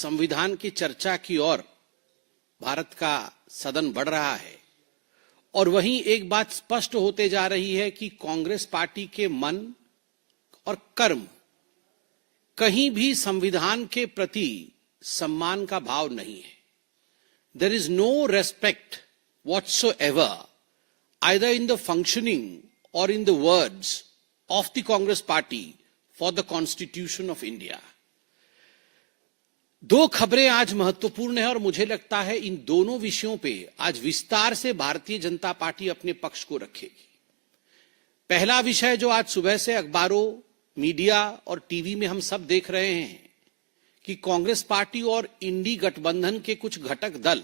संविधान की चर्चा की ओर भारत का सदन बढ़ रहा है और वहीं एक बात स्पष्ट होते जा रही है कि कांग्रेस पार्टी के मन और कर्म कहीं भी संविधान के प्रति सम्मान का भाव नहीं है. There is no respect whatsoever either in the functioning or in the words of the Congress party for the Constitution of India. दो खबरें आज महत्वपूर्ण है और मुझे लगता है इन दोनों विषयों पे आज विस्तार से भारतीय जनता पार्टी अपने पक्ष को रखेगी. पहला विषय जो आज सुबह से अखबारों, मीडिया और टीवी में हम सब देख रहे हैं कि कांग्रेस पार्टी और इंडी गठबंधन के कुछ घटक दल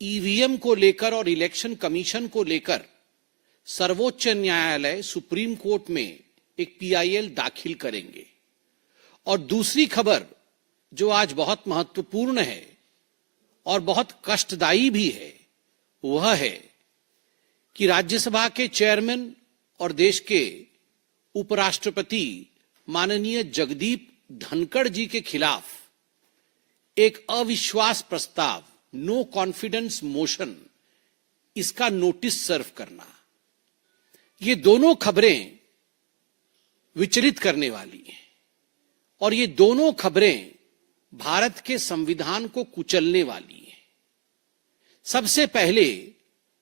ईवीएम को लेकर और इलेक्शन कमीशन को लेकर सर्वोच्च न्यायालय सुप्रीम कोर्ट में एक पीआईएल दाखिल करेंगे. और दूसरी खबर जो आज बहुत महत्वपूर्ण है और बहुत कष्टदायी भी है वह है कि राज्यसभा के चेयरमैन और देश के उपराष्ट्रपति माननीय जगदीप धनखड़ जी के खिलाफ एक अविश्वास प्रस्ताव, नो कॉन्फिडेंस मोशन, इसका नोटिस सर्व करना. ये दोनों खबरें विचलित करने वाली हैं और ये दोनों खबरें भारत के संविधान को कुचलने वाली हैं. सबसे पहले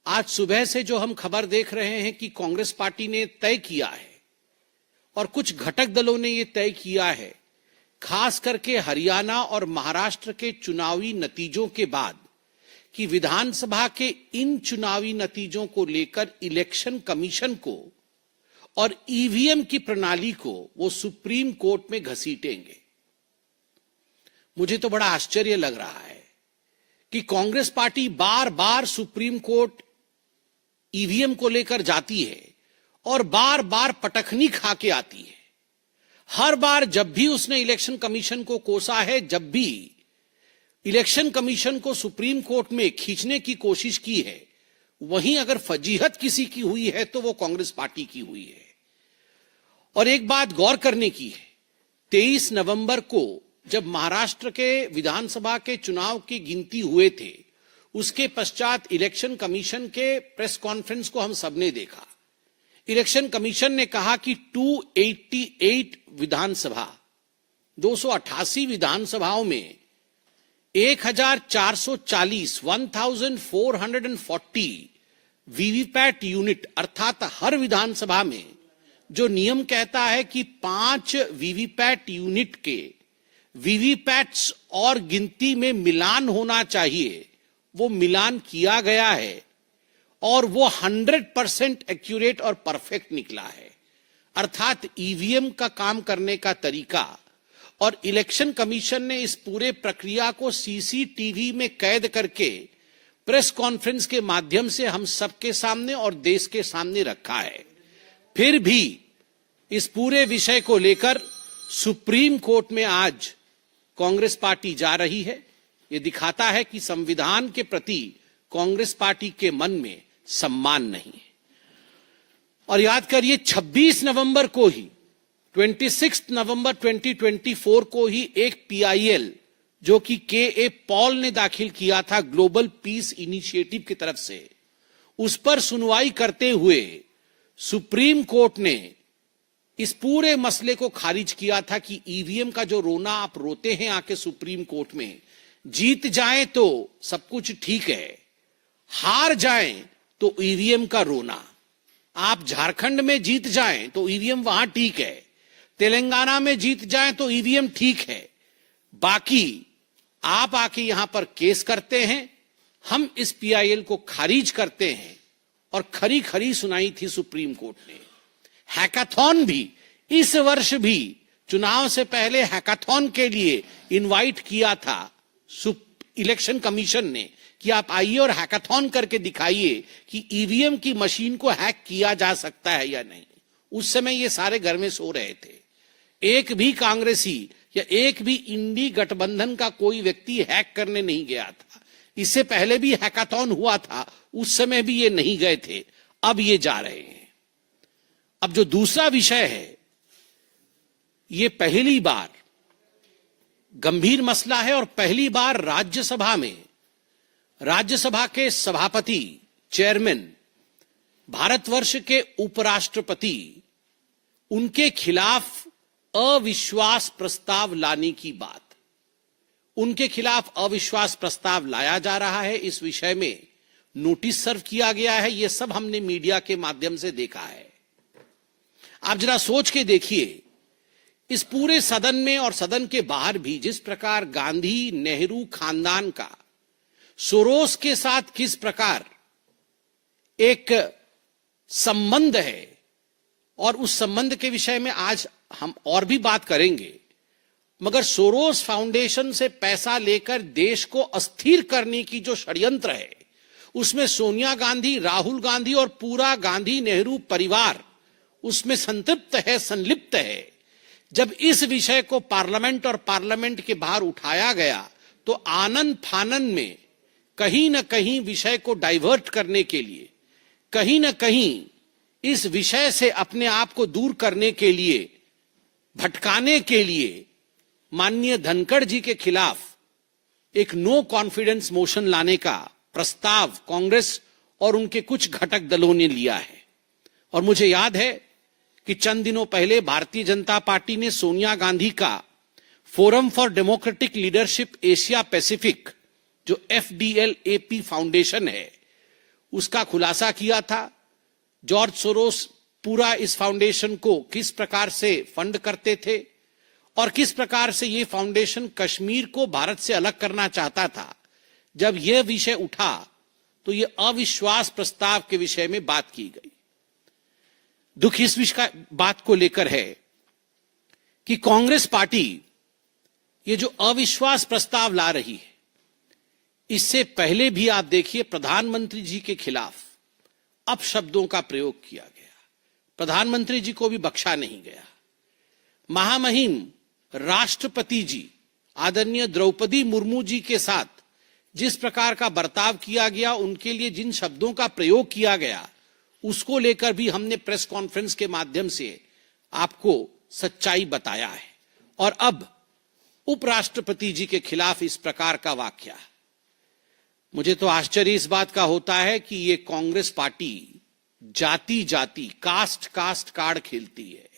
आज सुबह से जो हम खबर देख रहे हैं कि कांग्रेस पार्टी ने तय किया है और कुछ घटक दलों ने यह तय किया है, खास करके हरियाणा और महाराष्ट्र के चुनावी नतीजों के बाद, कि विधानसभा के इन चुनावी नतीजों को लेकर इलेक्शन कमीशन को और ईवीएम की प्रणाली को वो सुप्रीम कोर्ट में घसीटेंगे. मुझे तो बड़ा आश्चर्य लग रहा है कि कांग्रेस पार्टी बार बार सुप्रीम कोर्ट ईवीएम को लेकर जाती है और बार बार पटखनी खा के आती है. हर बार जब भी उसने इलेक्शन कमीशन को कोसा है, जब भी इलेक्शन कमीशन को सुप्रीम कोर्ट में खींचने की कोशिश की है, वहीं अगर फजीहत किसी की हुई है तो वो कांग्रेस पार्टी की हुई है. और एक बात गौर करने की है, 23 नवंबर को जब महाराष्ट्र के विधानसभा के चुनाव की गिनती हुए थे, उसके पश्चात इलेक्शन कमीशन के प्रेस कॉन्फ्रेंस को हम सबने देखा. इलेक्शन कमीशन ने कहा कि 288 विधानसभा, 288 विधानसभाओं में 1440 वीवीपैट यूनिट, अर्थात हर विधानसभा में जो नियम कहता है कि 5 वीवीपैट यूनिट के वीवीपैट्स और गिनती में मिलान होना चाहिए, वो मिलान किया गया है और वो 100% एक्यूरेट और परफेक्ट निकला है. अर्थात ईवीएम का काम करने का तरीका और इलेक्शन कमीशन ने इस पूरे प्रक्रिया को सीसीटीवी में कैद करके प्रेस कॉन्फ्रेंस के माध्यम से हम सबके सामने और देश के सामने रखा है. फिर भी इस पूरे विषय को लेकर सुप्रीम कोर्ट में आज कांग्रेस पार्टी जा रही है. ये दिखाता है कि संविधान के प्रति कांग्रेस पार्टी के मन में सम्मान नहीं है. और याद करिए 26 नवंबर को ही, 26 नवंबर 2024 को ही एक पीआईएल जो कि के.ए. पॉल ने दाखिल किया था ग्लोबल पीस इनिशिएटिव की तरफ से, उस पर सुनवाई करते हुए सुप्रीम कोर्ट ने इस पूरे मसले को खारिज किया था कि ईवीएम का जो रोना आप रोते हैं आके सुप्रीम कोर्ट में, जीत जाएं तो सब कुछ ठीक है, हार जाएं तो ईवीएम का रोना. आप झारखंड में जीत जाएं तो ईवीएम वहां ठीक है, तेलंगाना में जीत जाएं तो ईवीएम ठीक है, बाकी आप आके यहां पर केस करते हैं, हम इस पीआईएल को खारिज करते हैं. और खरी खरी सुनाई थी सुप्रीम कोर्ट ने. हैकाथॉन भी इस वर्ष भी चुनाव से पहले हैकाथॉन के लिए इनवाइट किया था इलेक्शन कमीशन ने कि आप आइए और हैकाथॉन करके दिखाइए कि ईवीएम की मशीन को हैक किया जा सकता है या नहीं. उस समय ये सारे घर में सो रहे थे. एक भी कांग्रेसी या एक भी इंडी गठबंधन का कोई व्यक्ति हैक करने नहीं गया था. इससे पहले भी हैकाथॉन हुआ था, उस समय भी ये नहीं गए थे, अब ये जा रहे हैं. अब जो दूसरा विषय है, ये पहली बार गंभीर मसला है और पहली बार राज्यसभा में राज्यसभा के सभापति, चेयरमैन, भारतवर्ष के उपराष्ट्रपति, उनके खिलाफ अविश्वास प्रस्ताव लाने की बात, उनके खिलाफ अविश्वास प्रस्ताव लाया जा रहा है। इस विषय में नोटिस सर्व किया गया है। यह सब हमने मीडिया के माध्यम से देखा है। आप जरा सोच के देखिए, इस पूरे सदन में और सदन के बाहर भी जिस प्रकार गांधी नेहरू खानदान का सोरोस के साथ किस प्रकार एक संबंध है, और उस संबंध के विषय में आज हम और भी बात करेंगे, मगर सोरोस फाउंडेशन से पैसा लेकर देश को अस्थिर करने की जो षड्यंत्र है, उसमें सोनिया गांधी, राहुल गांधी और पूरा गांधी नेहरू परिवार उसमें संतृप्त है, संलिप्त है। जब इस विषय को पार्लियामेंट और पार्लियामेंट के बाहर उठाया गया तो आनन फानन में कहीं न कहीं विषय को डाइवर्ट करने के लिए, कहीं न कहीं इस विषय से अपने आप को दूर करने के लिए, भटकाने के लिए माननीय धनखड़ जी के खिलाफ एक नो कॉन्फिडेंस मोशन लाने का प्रस्ताव कांग्रेस और उनके कुछ घटक दलों ने लिया है। और मुझे याद है कि चंद दिनों पहले भारतीय जनता पार्टी ने सोनिया गांधी का forum for democratic leadership Asia Pacific, जो FDL-AP फाउंडेशन है, उसका खुलासा किया था। जॉर्ज सोरोस पूरा इस फाउंडेशन को किस प्रकार से फंड करते थे और किस प्रकार से ये फाउंडेशन कश्मीर को भारत से अलग करना चाहता था। जब यह विषय उठा तो यह अविश्वास प्रस्ताव के विषय में बात की गई। दुख इस विषय का बात को लेकर है कि कांग्रेस पार्टी ये जो अविश्वास प्रस्ताव ला रही है, इससे पहले भी आप देखिए प्रधानमंत्री जी के खिलाफ अपशब्दों का प्रयोग किया गया। प्रधानमंत्री जी को भी बख्शा नहीं गया। महामहिम राष्ट्रपति जी आदरणीय द्रौपदी मुर्मू जी के साथ जिस प्रकार का बर्ताव किया गया, उनके लिए जिन शब्दों का प्रयोग किया गया, उसको लेकर भी हमने प्रेस कॉन्फ्रेंस के माध्यम से आपको सच्चाई बताया है। और अब उपराष्ट्रपति जी के खिलाफ इस प्रकार का वाकया, मुझे तो आश्चर्य इस बात का होता है कि ये कांग्रेस पार्टी जाति जाति, कास्ट कास्ट कार्ड खेलती है।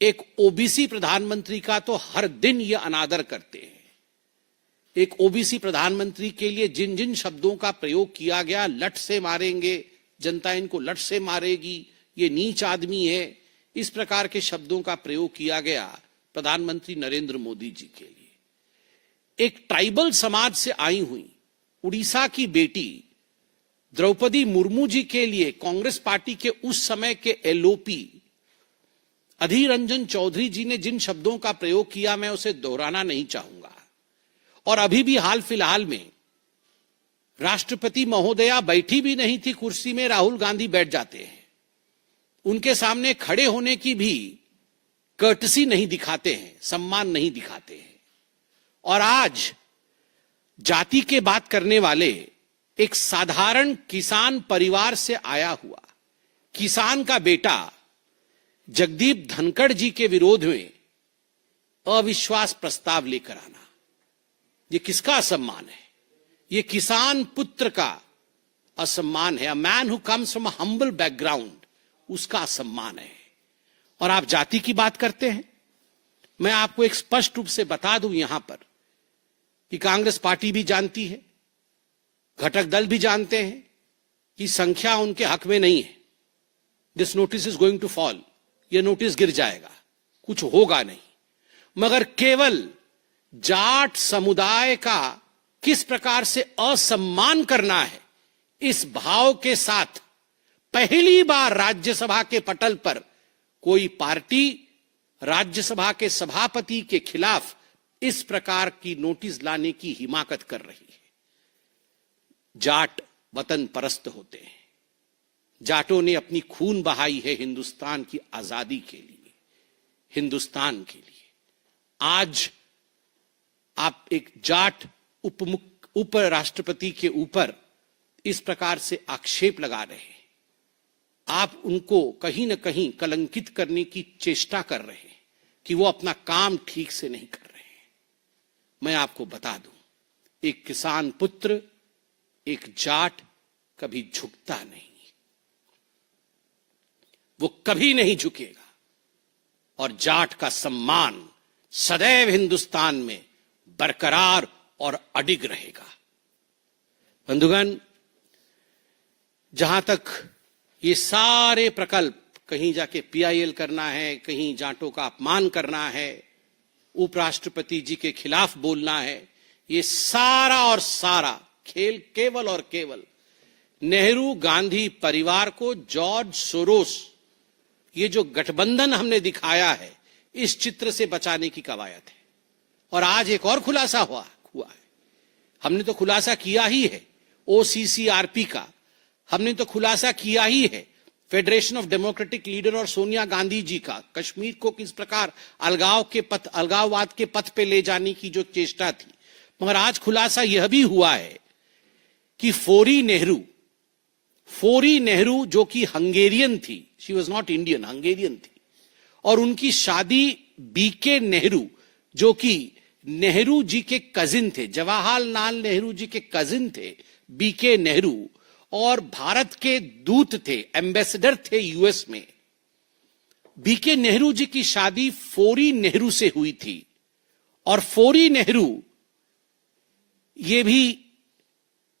एक ओबीसी प्रधानमंत्री का तो हर दिन ये अनादर करते हैं। एक ओबीसी प्रधानमंत्री के लिए जिन जिन शब्दों का प्रयोग किया गया, लठ से मारेंगे, जनता इनको लठ से मारेगी, ये नीच आदमी है, इस प्रकार के शब्दों का प्रयोग किया गया प्रधानमंत्री नरेंद्र मोदी जी के लिए। एक ट्राइबल समाज से आई हुई उड़ीसा की बेटी द्रौपदी मुर्मू जी के लिए कांग्रेस पार्टी के उस समय के LOP अधीर रंजन चौधरी जी ने जिन शब्दों का प्रयोग किया, मैं उसे दोहराना नहीं चाहूंगा। और अभी भी हाल फिलहाल में राष्ट्रपति महोदया बैठी भी नहीं थी कुर्सी में, राहुल गांधी बैठ जाते हैं। उनके सामने खड़े होने की भी कर्टसी नहीं दिखाते हैं, सम्मान नहीं दिखाते हैं। और आज जाति के बात करने वाले एक साधारण किसान परिवार से आया हुआ किसान का बेटा जगदीप धनखड़ जी के विरोध में अविश्वास प्रस्ताव लेकर आना, ये किसका असम्मान है? ये किसान पुत्र का असम्मान है। A man who comes from a humble background, उसका असम्मान है। और आप जाति की बात करते हैं। मैं आपको एक स्पष्ट रूप से बता दूं यहां पर कि कांग्रेस पार्टी भी जानती है, घटक दल भी जानते हैं कि संख्या उनके हक में नहीं है। This notice is going to fall, यह नोटिस गिर जाएगा, कुछ होगा नहीं। मगर केवल जाट समुदाय का किस प्रकार से असम्मान करना है, इस भाव के साथ पहली बार राज्यसभा के पटल पर कोई पार्टी राज्यसभा के सभापति के खिलाफ इस प्रकार की नोटिस लाने की हिमाकत कर रही है। जाट वतन परस्त होते हैं। जाटों ने अपनी खून बहाई है हिंदुस्तान की आजादी के लिए, हिंदुस्तान के लिए। आज आप एक जाट उपराष्ट्रपति के ऊपर इस प्रकार से आक्षेप लगा रहे हैं। आप उनको कहीं ना कहीं कलंकित करने की चेष्टा कर रहे हैं कि वो अपना काम ठीक से नहीं कर रहे हैं। मैं आपको बता दूं, एक किसान पुत्र, एक जाट कभी झुकता नहीं, वो कभी नहीं झुकेगा और जाट का सम्मान सदैव हिंदुस्तान में बरकरार और अडिग रहेगा। बंधुगण, जहां तक ये सारे प्रकल्प, कहीं जाके पीआईएल करना है, कहीं जाटों का अपमान करना है, उपराष्ट्रपति जी के खिलाफ बोलना है, ये सारा और सारा खेल केवल और केवल नेहरू गांधी परिवार को जॉर्ज सोरोस, ये जो गठबंधन हमने दिखाया है, इस चित्र से बचाने की कवायद है। और आज एक और खुलासा हुआ है, हमने तो खुलासा किया ही है ओसीसीआरपी का, हमने तो खुलासा किया ही है फेडरेशन ऑफ डेमोक्रेटिक लीडर और सोनिया गांधी जी का, कश्मीर को किस प्रकार अलगाववाद के पथ पे ले जाने की जो चेष्टा थी। मगर आज खुलासा यह भी हुआ है कि फोरी नेहरू जो कि हंगेरियन थी, she was not Indian, Hungarian थी, और उनकी शादी बीके नेहरू जो कि नेहरू जी के कजिन थे, जवाहरलाल नेहरू जी के कजिन थे बीके नेहरू, और भारत के दूत थे, एम्बेसडर थे यूएस में। बीके नेहरू जी की शादी फोरी नेहरू से हुई थी, और फोरी नेहरू ये भी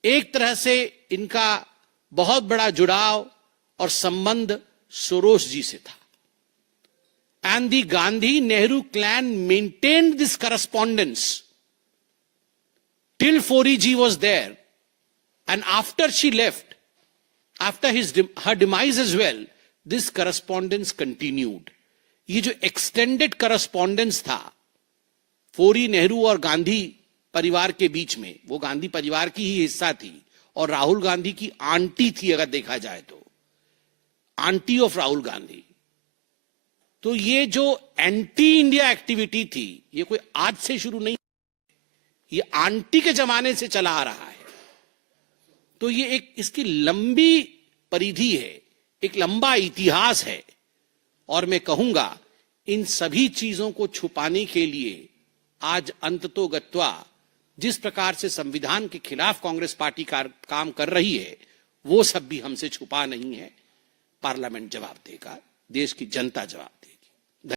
एक तरह से इनका बहुत बड़ा जुड़ाव और संबंध सोरोस जी से था। And the Gandhi-Nehru clan maintained this correspondence till Fori ji was there. And after she left, after her demise as well, this correspondence continued. ये जो extended correspondence था फोरी नेहरू और गांधी परिवार के बीच में, वो गांधी परिवार की ही हिस्सा थी और राहुल गांधी की आंटी थी, अगर देखा जाए तो आंटी ऑफ राहुल गांधी। तो ये जो एंटी इंडिया एक्टिविटी थी, ये कोई आज से शुरू नहीं, ये आंटी के जमाने से चला आ रहा है। तो ये एक इसकी लंबी परिधि है, एक लंबा इतिहास है। और मैं कहूंगा इन सभी चीजों को छुपाने के लिए आज अंततोगत्वा जिस प्रकार से संविधान के खिलाफ कांग्रेस पार्टी काम कर रही है, वो सब भी हमसे छुपा नहीं है। पार्लियामेंट जवाब देगा, देश की जनता जवाब देगी।